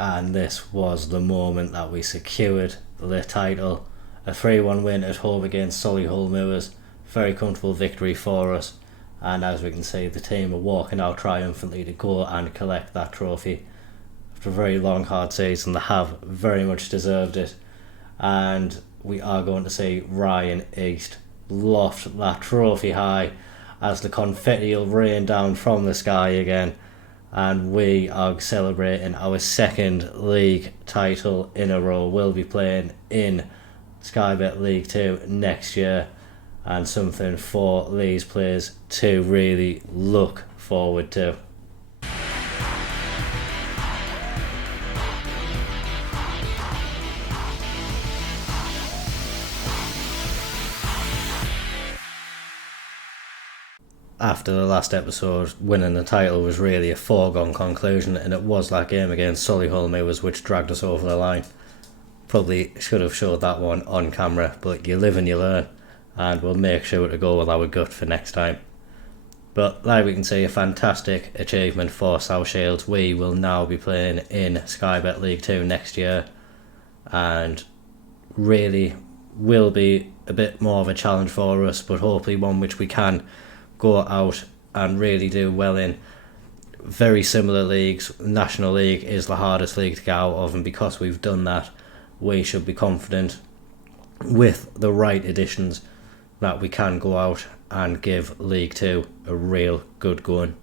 and this was the moment that we secured the title. A 3-1 win at home against Solihull Moors. Very comfortable victory for us, and as we can see, the team are walking out triumphantly to go and collect that trophy. After a very long hard season, they have very much deserved it, and we are going to see Ryan East loft that trophy high as the confetti will rain down from the sky again, and we are celebrating our second league title in a row. We'll be playing in Sky Bet League 2 next year, and something for these players to really look forward to. After the last episode, winning the title was really a foregone conclusion, and it was that game against Solihull Moors which dragged us over the line. Probably should have showed that one on camera, but you live and you learn, and we'll make sure to go with our gut for next time. But like we can see, a fantastic achievement for South Shields. We will now be playing in Sky Bet League 2 next year, and really will be a bit more of a challenge for us, but hopefully one which we can go out and really do well in. Very similar leagues. National League is the hardest league to get out of, and because we've done that, we should be confident with the right additions that we can go out and give League 2 a real good going.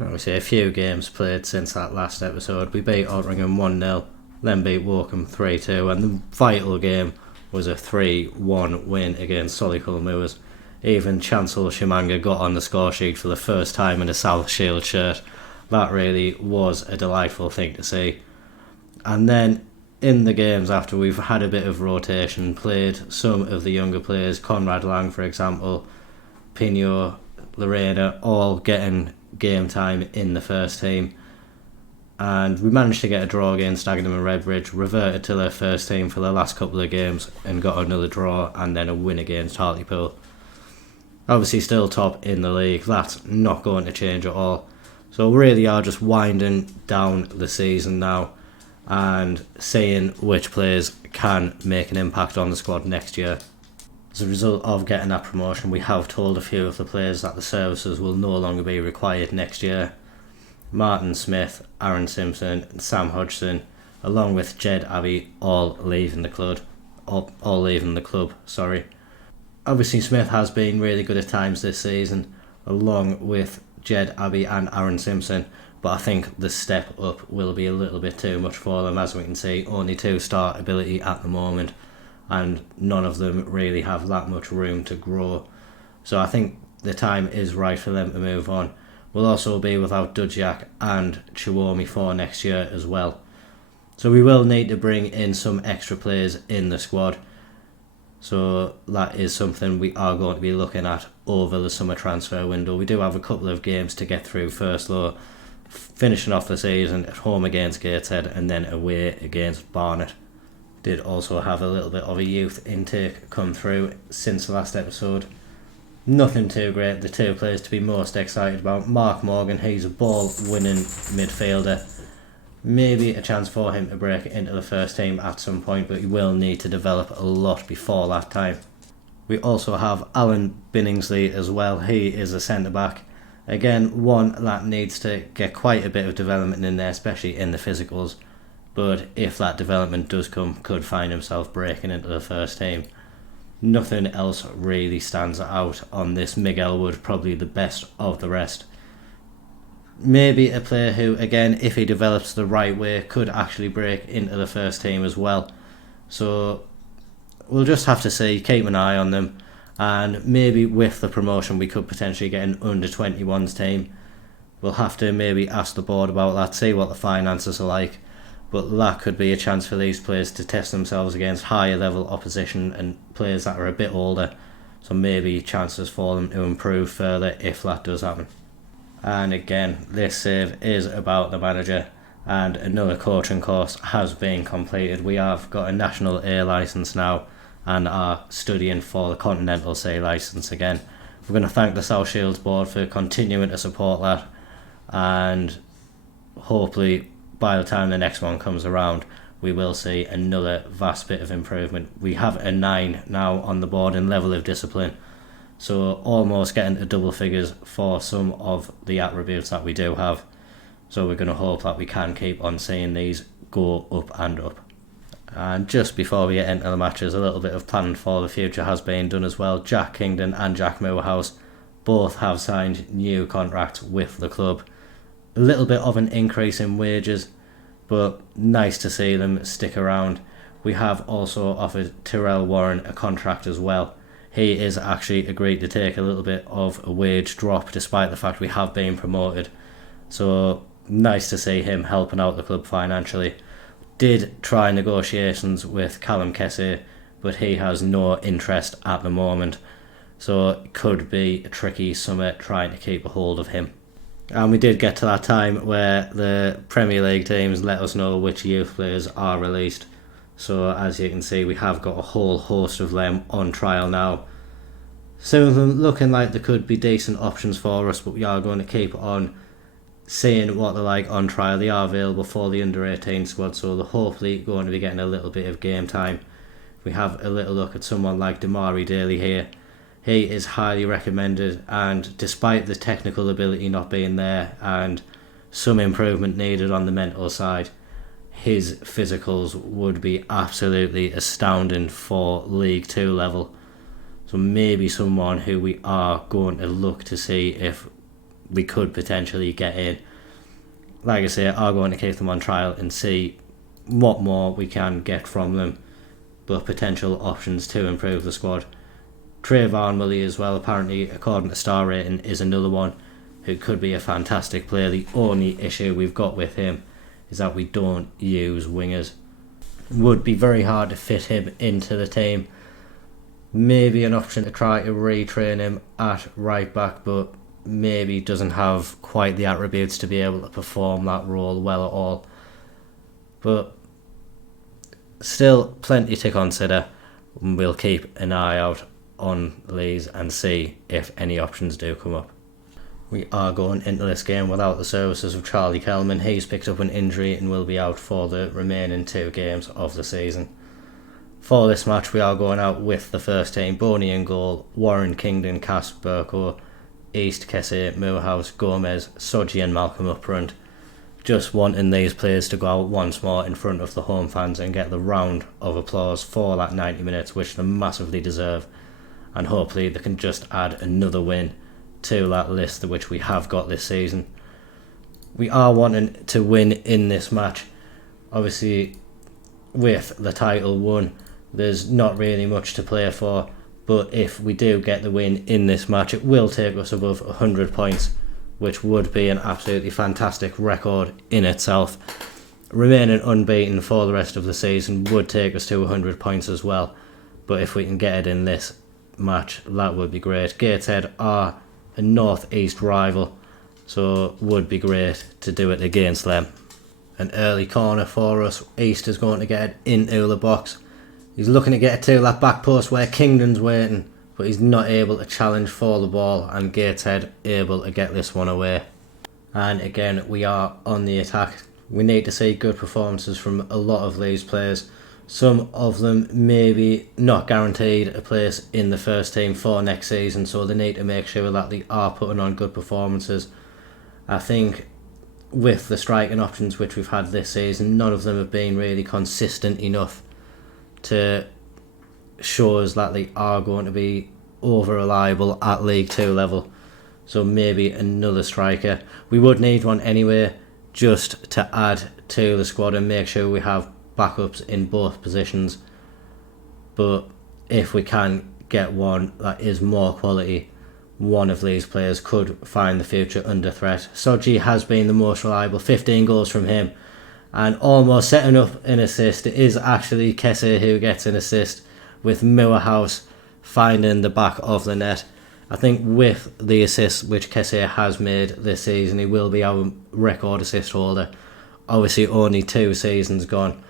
Obviously, a few games played since that last episode. We beat Altrincham 1-0, then beat Woking 3-2, and the vital game was a 3-1 win against Solihull Moors. Even Chancellor Shimanga got on the score sheet for the first time in a South Shield shirt. That really was a delightful thing to see. And then in the games after, we've had a bit of rotation, played some of the younger players, Conrad Lang for example, Pino, Lorena, all getting game time in the first team. And we managed to get a draw against Dagenham and Redbridge, reverted to their first team for the last couple of games and got another draw, and then a win against Hartlepool. Obviously still top in the league, that's not going to change at all. So we really are just winding down the season now and seeing which players can make an impact on the squad next year. As a result of getting that promotion, we have told a few of the players that the services will no longer be required next year. Martin Smith, Aaron Simpson and Sam Hodgson, along with Jed Abbey, all leaving the club. Obviously Smith has been really good at times this season, along with Jed Abbey and Aaron Simpson, but I think the step up will be a little bit too much for them. As we can see, only 2 start ability at the moment, and none of them really have that much room to grow. So I think the time is right for them to move on. We'll also be without Dudjak and Chiwomi for next year as well. So we will need to bring in some extra players in the squad. So that is something we are going to be looking at over the summer transfer window. We do have a couple of games to get through first though, finishing off the season at home against Gateshead and then away against Barnet. Did also have a little bit of a youth intake come through since the last episode. Nothing too great. The 2 players to be most excited about: Mark Morgan, he's a ball winning midfielder. Maybe a chance for him to break into the first team at some point, but he will need to develop a lot before that time. We also have Alan Binningsley as well. He is a centre back. Again, one that needs to get quite a bit of development in there, especially in the physicals. But if that development does come, could find himself breaking into the first team. Nothing else really stands out on this Miguel Wood, probably the best of the rest. Maybe a player who, again, if he develops the right way, could actually break into the first team as well. So we'll just have to see, keep an eye on them, and maybe with the promotion we could potentially get an under-21s team. We'll have to maybe ask the board about that, see what the finances are like, but that could be a chance for these players to test themselves against higher level opposition and players that are a bit older, so maybe chances for them to improve further if that does happen. And again, this save is about the manager, and another coaching course has been completed. We have got a National A licence now and are studying for the Continental C licence again. We're going to thank the South Shields board for continuing to support that, and hopefully by the time the next one comes around, we will see another vast bit of improvement. We have a 9 now on the board in level of discipline, so almost getting to double figures for some of the attributes that we do have. So we're going to hope that we can keep on seeing these go up and up. And just before we get into the matches, a little bit of planning for the future has been done as well. Jack Kingdon and Jack Moorhouse both have signed new contracts with the club. A little bit of an increase in wages, but nice to see them stick around. We have also offered Tyrell Warren a contract as well. He is actually agreed to take a little bit of a wage drop despite the fact we have been promoted. So nice to see him helping out the club financially. Did try negotiations with Callum Kessé, but he has no interest at the moment. So it could be a tricky summer trying to keep a hold of him. And we did get to that time where the Premier League teams let us know which youth players are released. So as you can see, we have got a whole host of them on trial now. Some of them looking like they could be decent options for us, but we are going to keep on seeing what they're like on trial. They are available for the under-18 squad, so they're hopefully going to be getting a little bit of game time. We have a little look at someone like Damari Daly here. He is highly recommended, and despite the technical ability not being there and some improvement needed on the mental side, his physicals would be absolutely astounding for League 2 level. So maybe someone who we are going to look to see if we could potentially get in. Like I say, are going to keep them on trial and see what more we can get from them, but potential options to improve the squad. Trayvon Mully as well, apparently according to Star Rating, is another one who could be a fantastic player. The only issue we've got with him is that we don't use wingers. Would be very hard to fit him into the team. Maybe an option to try to retrain him at right back, but maybe doesn't have quite the attributes to be able to perform that role well at all. But still plenty to consider. We'll keep an eye out on these and see if any options do come up. We are going into this game without the services of Charlie Kelman. He's picked up an injury and will be out for the remaining 2 games of the season. For this match we are going out with the first team: Boney in goal, Warren, Kingdon, Cass, Burko, East, Kessé, Moorhouse, Gomez, Soji and Malcolm up front. Just wanting these players to go out once more in front of the home fans and get the round of applause for that 90 minutes, which they massively deserve, and hopefully they can just add another win to that list which we have got this season. We are wanting to win in this match. Obviously with the title won, there's not really much to play for, but if we do get the win in this match, it will take us above 100 points, which would be an absolutely fantastic record in itself. Remaining unbeaten for the rest of the season would take us to 100 points as well, but if we can get it in this match, that would be great. Gateshead are a north-east rival, so would be great to do it against them. An early corner for us. East is going to get it into the box. He's looking to get it to that back post where Kingdon's waiting, but he's not able to challenge for the ball, and Gateshead able to get this one away. And again, we are on the attack. We need to see good performances from a lot of these players. Some of them maybe not guaranteed a place in the first team for next season, so they need to make sure that they are putting on good performances. I think with the striking options which we've had this season, none of them have been really consistent enough to show us that they are going to be over reliable at League 2 level. So maybe another striker. We would need one anyway, just to add to the squad and make sure we have backups in both positions. But if we can get one that is more quality, one of these players could find the future under threat. Soji has been the most reliable, 15 goals from him, and almost setting up an assist. It is actually Kessé who gets an assist, with Moorhouse finding the back of the net. I think with the assists which Kessé has made this season, he will be our record assist holder. Obviously only 2 seasons gone,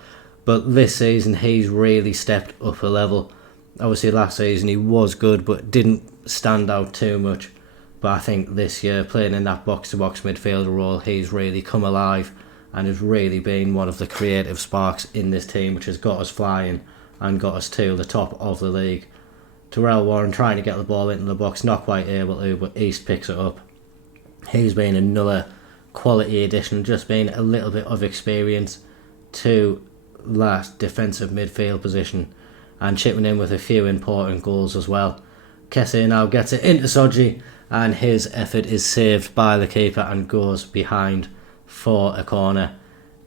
but this season he's really stepped up a level. Obviously last season he was good but didn't stand out too much, but I think this year, playing in that box-to-box midfielder role, he's really come alive and has really been one of the creative sparks in this team, which has got us flying and got us to the top of the league. Terrell Warren trying to get the ball into the box, not quite able to, but East picks it up. He's been another quality addition, just been a little bit of experience to that defensive midfield position and chipping in with a few important goals as well. Kessie now gets it into Soji, and his effort is saved by the keeper and goes behind for a corner.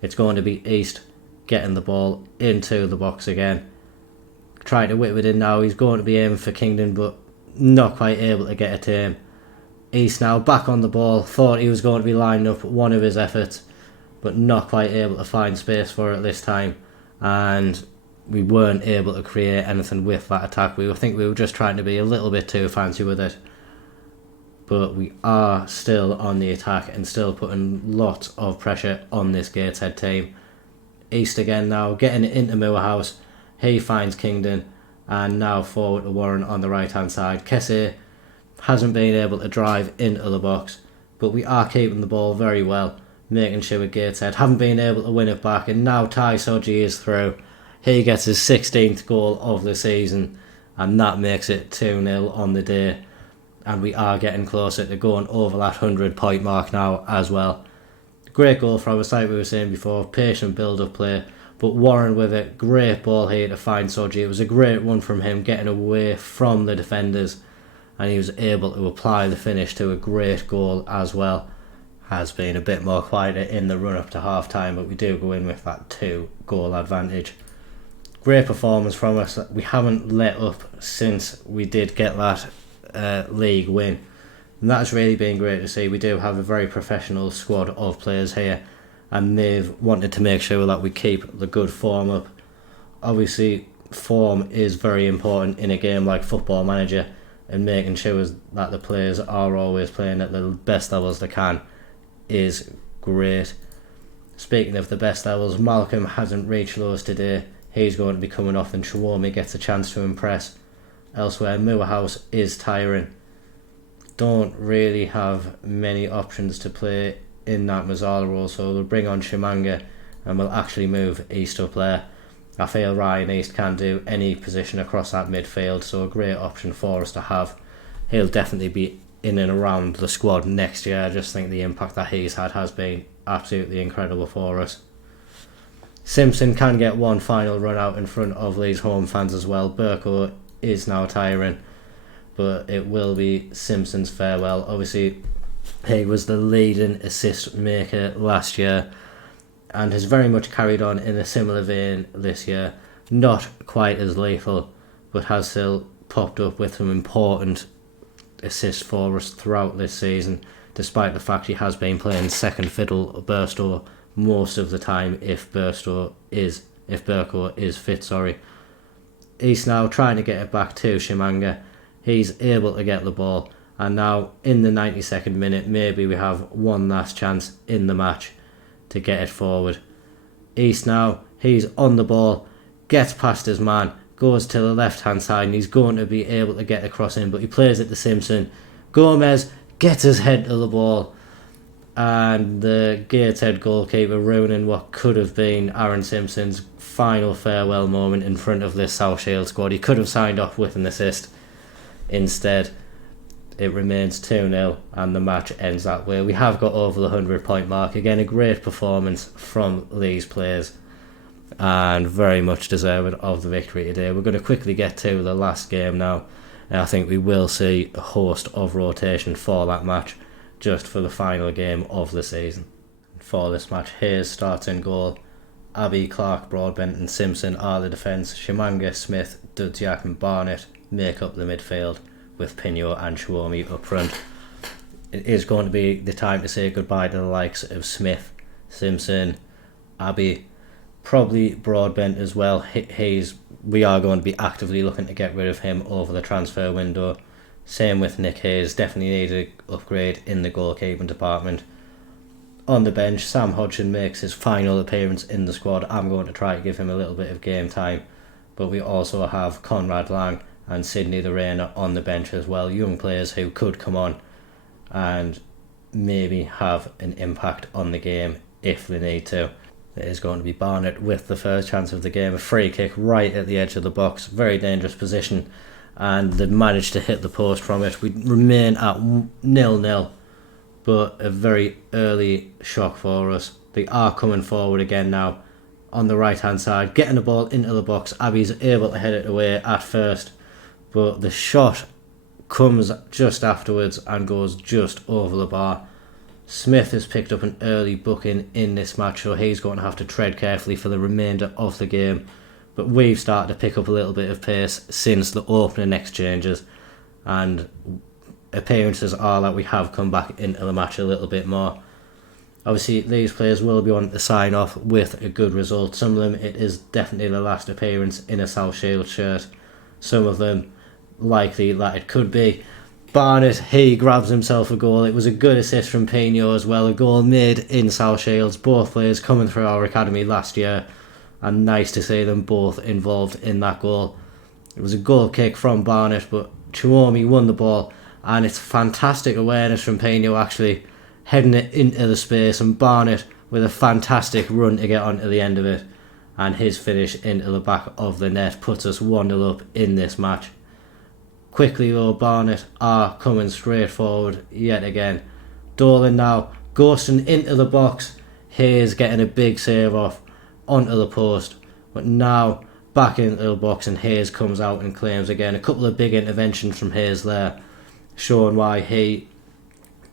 It's going to be East getting the ball into the box again. Trying to whip it in now. He's going to be aiming for Kingdon, but not quite able to get it to him. East now back on the ball. Thought he was going to be lining up one of his efforts, but not quite able to find space for it this time. And we weren't able to create anything with that attack. I think we were just trying to be a little bit too fancy with it. But we are still on the attack and still putting lots of pressure on this Gateshead team. East again now, getting it into Moorhouse. He finds Kingdon, and now forward to Warren on the right hand side. Kessie hasn't been able to drive into the box, but we are keeping the ball very well, making sure with Gateshead haven't been able to win it back, and now Ty Soji is through. He gets his 16th goal of the season, and that makes it 2-0 on the day, and we are getting closer to going over that 100-point mark now as well. Great goal from us, like we were saying before, patient build-up play, but Warren with it, great ball here to find Soji. It was a great one from him, getting away from the defenders, and he was able to apply the finish to a great goal as well. Has been a bit more quieter in the run-up to half-time, but we do go in with that 2-goal advantage. Great performance from us. We haven't let up since we did get that league win, and that's really been great to see. We do have a very professional squad of players here, and they've wanted to make sure that we keep the good form up. Obviously, form is very important in a game like Football Manager, and making sure that the players are always playing at the best levels they can is great. Speaking of the best levels, Malcolm hasn't reached those today. He's going to be coming off, and Shawomi gets a chance to impress. Elsewhere, Moorhouse is tiring. Don't really have many options to play in that Mazzala role, so they'll bring on Shimanga and we'll actually move East up there. I feel Ryan East can do any position across that midfield, so a great option for us to have. He'll definitely be in and around the squad next year. I just think the impact that he's had has been absolutely incredible for us. Simpson can get one final run out in front of these home fans as well. Burko is now tiring, but it will be Simpson's farewell. Obviously, he was the leading assist maker last year and has very much carried on in a similar vein this year. Not quite as lethal, but has still popped up with some important assists for us throughout this season, despite the fact he has been playing second fiddle to Burstow most of the time if Burko is fit. East now trying to get it back to Shimanga. He's able to get the ball, and now in the 92nd minute maybe we have one last chance in the match to get it forward. East now, he's on the ball, gets past his man, goes to the left hand side, and he's going to be able to get across in, but he plays it to Simpson. Gomez gets his head to the ball, and the Gateshead goalkeeper ruining what could have been Aaron Simpson's final farewell moment in front of this South Shield squad. He could have signed off with an assist. Instead, it remains 2-0 and the match ends that way. We have got over the 100-point mark. Again, a great performance from these players and very much deserved of the victory today. We're going to quickly get to the last game now, and I think we will see a host of rotation for that match just for the final game of the season. For this match, Hayes starts in goal. Abbey, Clark, Broadbent and Simpson are the defence. Shimanga, Smith, Dudziak and Barnet make up the midfield, with Pinot and Shawomi up front. It is going to be the time to say goodbye to the likes of Smith, Simpson, Abbey, probably Broadbent as well. We are going to be actively looking to get rid of him over the transfer window. Same with Nick Hayes, definitely need an upgrade in the goalkeeping department. On the bench, Sam Hodgson makes his final appearance in the squad. I'm going to try to give him a little bit of game time, but we also have Conrad Lang and Sydney the Rainer on the bench as well, young players who could come on and maybe have an impact on the game if they need to. It is going to be Barnet with the first chance of the game. A free kick right at the edge of the box. Very dangerous position. And they managed to hit the post from it. We remain at 0-0. But a very early shock for us. They are coming forward again now on the right hand side. Getting the ball into the box. Abbey's able to head it away at first. But the shot comes just afterwards and goes just over the bar. Smith has picked up an early booking in this match, so he's going to have to tread carefully for the remainder of the game. But we've started to pick up a little bit of pace since the opening exchanges, and appearances are that we have come back into the match a little bit more. Obviously, these players will be wanting to sign off with a good result. Some of them, it is definitely the last appearance in a South Shield shirt. Some of them, likely that it could be. Barnet, he grabs himself a goal. It was a good assist from Pino as well. A goal made in South Shields. Both players coming through our academy last year. And nice to see them both involved in that goal. It was a goal kick from Barnet, but Chiwomi won the ball. And it's fantastic awareness from Pino actually heading it into the space. And Barnet with a fantastic run to get onto the end of it. And his finish into the back of the net puts us 1-0 up in this match. Quickly though, Barnet are coming straight forward yet again. Dolan now ghosting into the box. Hayes getting a big save off onto the post. But now back into the box and Hayes comes out and claims again. A couple of big interventions from Hayes there, showing why he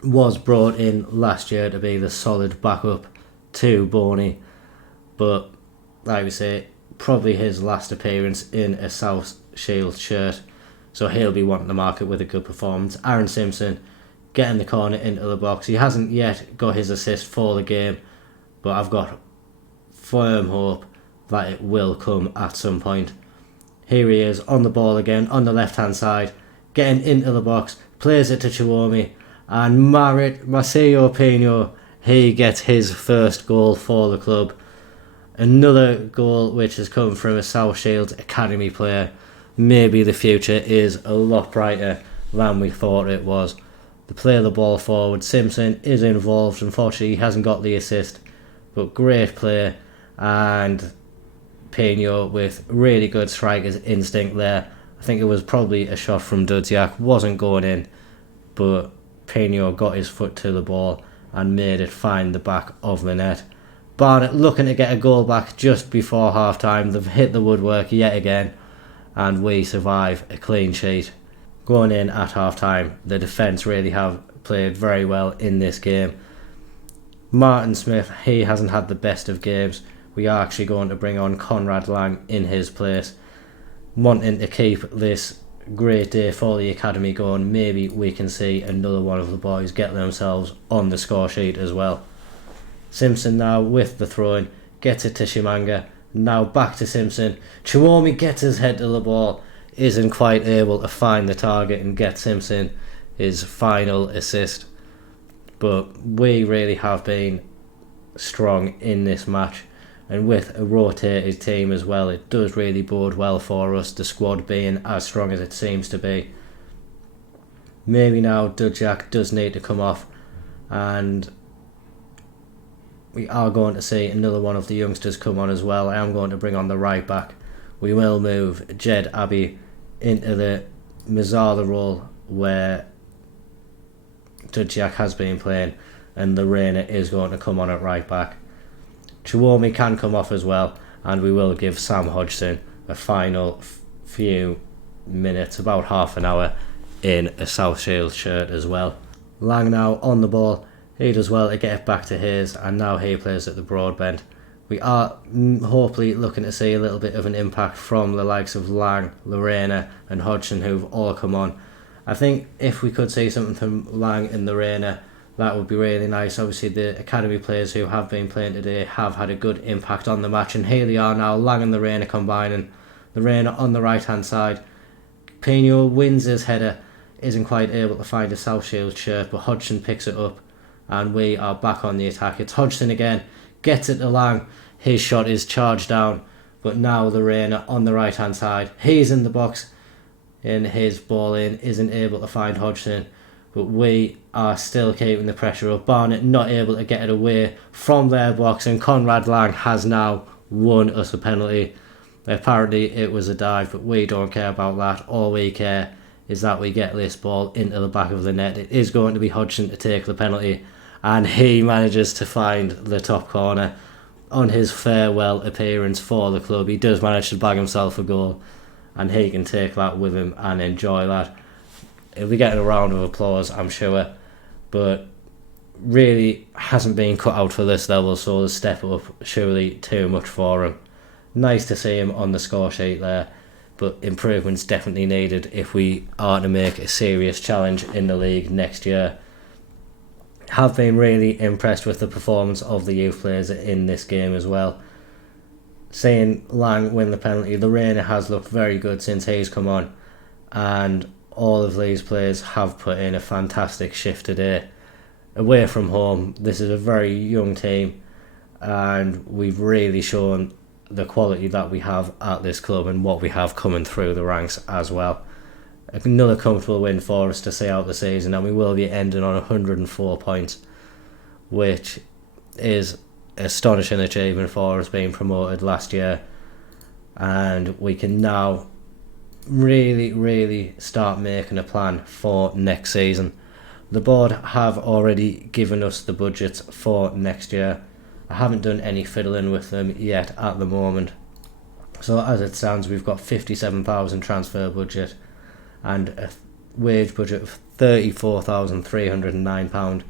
was brought in last year to be the solid backup to Boney. But like we say, probably his last appearance in a South Shield shirt. So he'll be wanting to mark it with a good performance. Aaron Simpson getting the corner into the box. He hasn't yet got his assist for the game, but I've got firm hope that it will come at some point. Here he is on the ball again on the left hand side, getting into the box, plays it to Chiwomi, and Maceo Pino, he gets his first goal for the club. Another goal which has come from a South Shields academy player. Maybe the future is a lot brighter than we thought it was. To play the ball forward, Simpson is involved. Unfortunately, he hasn't got the assist, but great play, and Pino with really good striker's instinct there. I think it was probably a shot from Dudziak, wasn't going in, but Pino got his foot to the ball and made it find the back of the net. Barnet looking to get a goal back just before half time. They've hit the woodwork yet again, and we survive a clean sheet. Going in at half time, the defence really have played very well in this game. Martin Smith, he hasn't had the best of games. We are actually going to bring on Conrad Lang in his place. Wanting to keep this great day for the academy going, maybe we can see another one of the boys get themselves on the score sheet as well. Simpson now with the throw-in, gets it to Shimanga. Now back to Simpson. Chiwomi gets his head to the ball, isn't quite able to find the target and get Simpson his final assist. But we really have been strong in this match, and with a rotated team as well, it does really bode well for us, the squad being as strong as it seems to be. Maybe now Dudziak does need to come off, and we are going to see another one of the youngsters come on as well. I am going to bring on the right back. We will move Jed Abbey into the Mazzala role where Dudziak has been playing, and Lorena is going to come on at right back. Chiwomi can come off as well, and we will give Sam Hodgson a final few minutes, about half an hour, in a South Shields shirt as well. Lang now on the ball. He does well to get it back to Hayes, and now he plays at the Broadbent. We are hopefully looking to see a little bit of an impact from the likes of Lang, Lorena and Hodgson, who've all come on. I think if we could see something from Lang and Lorena, that would be really nice. Obviously the academy players who have been playing today have had a good impact on the match, and here they are now, Lang and Lorena combining. Lorena on the right hand side. Pino wins his header, isn't quite able to find a South Shields shirt, but Hodgson picks it up, and we are back on the attack. It's Hodgson again, gets it to Lang. His shot is charged down, but now Lorena on the right hand side. He's in the box, and his ball in isn't able to find Hodgson, but we are still keeping the pressure up. Barnet not able to get it away from their box, and Conrad Lang has now won us a penalty. Apparently it was a dive, but we don't care about that. All we care is that we get this ball into the back of the net. It is going to be Hodgson to take the penalty, and he manages to find the top corner. On his farewell appearance for the club, he does manage to bag himself a goal, and he can take that with him and enjoy that. He'll be getting a round of applause, I'm sure, but really hasn't been cut out for this level, so the step up surely too much for him. Nice to see him on the score sheet there, but improvements definitely needed if we are to make a serious challenge in the league next year. Have been really impressed with the performance of the youth players in this game as well. Seeing Lang win the penalty, Lorena has looked very good since he's come on, and all of these players have put in a fantastic shift today. Away from home, this is a very young team, and we've really shown the quality that we have at this club and what we have coming through the ranks as well. Another comfortable win for us to see out the season, and we will be ending on 104 points, which is astonishing achievement for us being promoted last year, and we can now really start making a plan for next season. The board have already given us the budgets for next year. I haven't done any fiddling with them yet at the moment, so as it stands we've got 57,000 transfer budget and a wage budget of £34,309.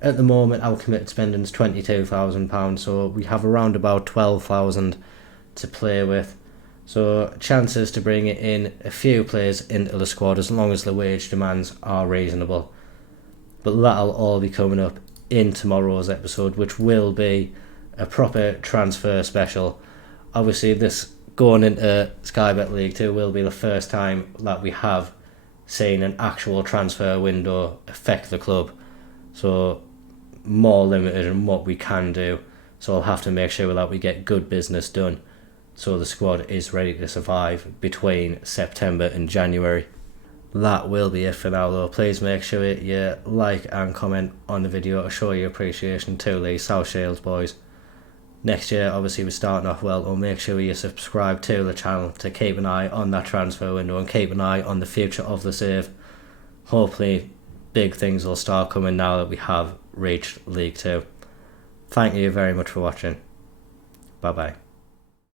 At the moment our committed spending is £22,000, so we have around about 12,000 to play with. So chances to bring it in a few players into the squad as long as the wage demands are reasonable. But that'll all be coming up in tomorrow's episode, which will be a proper transfer special. Obviously this going into Sky Bet League 2 will be the first time that we have seen an actual transfer window affect the club, so more limited in what we can do, so I'll have to make sure that we get good business done so the squad is ready to survive between September and January. That will be it for now though. Please make sure you like and comment on the video to show your appreciation to the South Shields boys. Next year obviously we're starting off well, and make sure you subscribe to the channel to keep an eye on that transfer window and keep an eye on the future of the save. Hopefully big things will start coming now that we have reached League 2. Thank you very much for watching. Bye bye.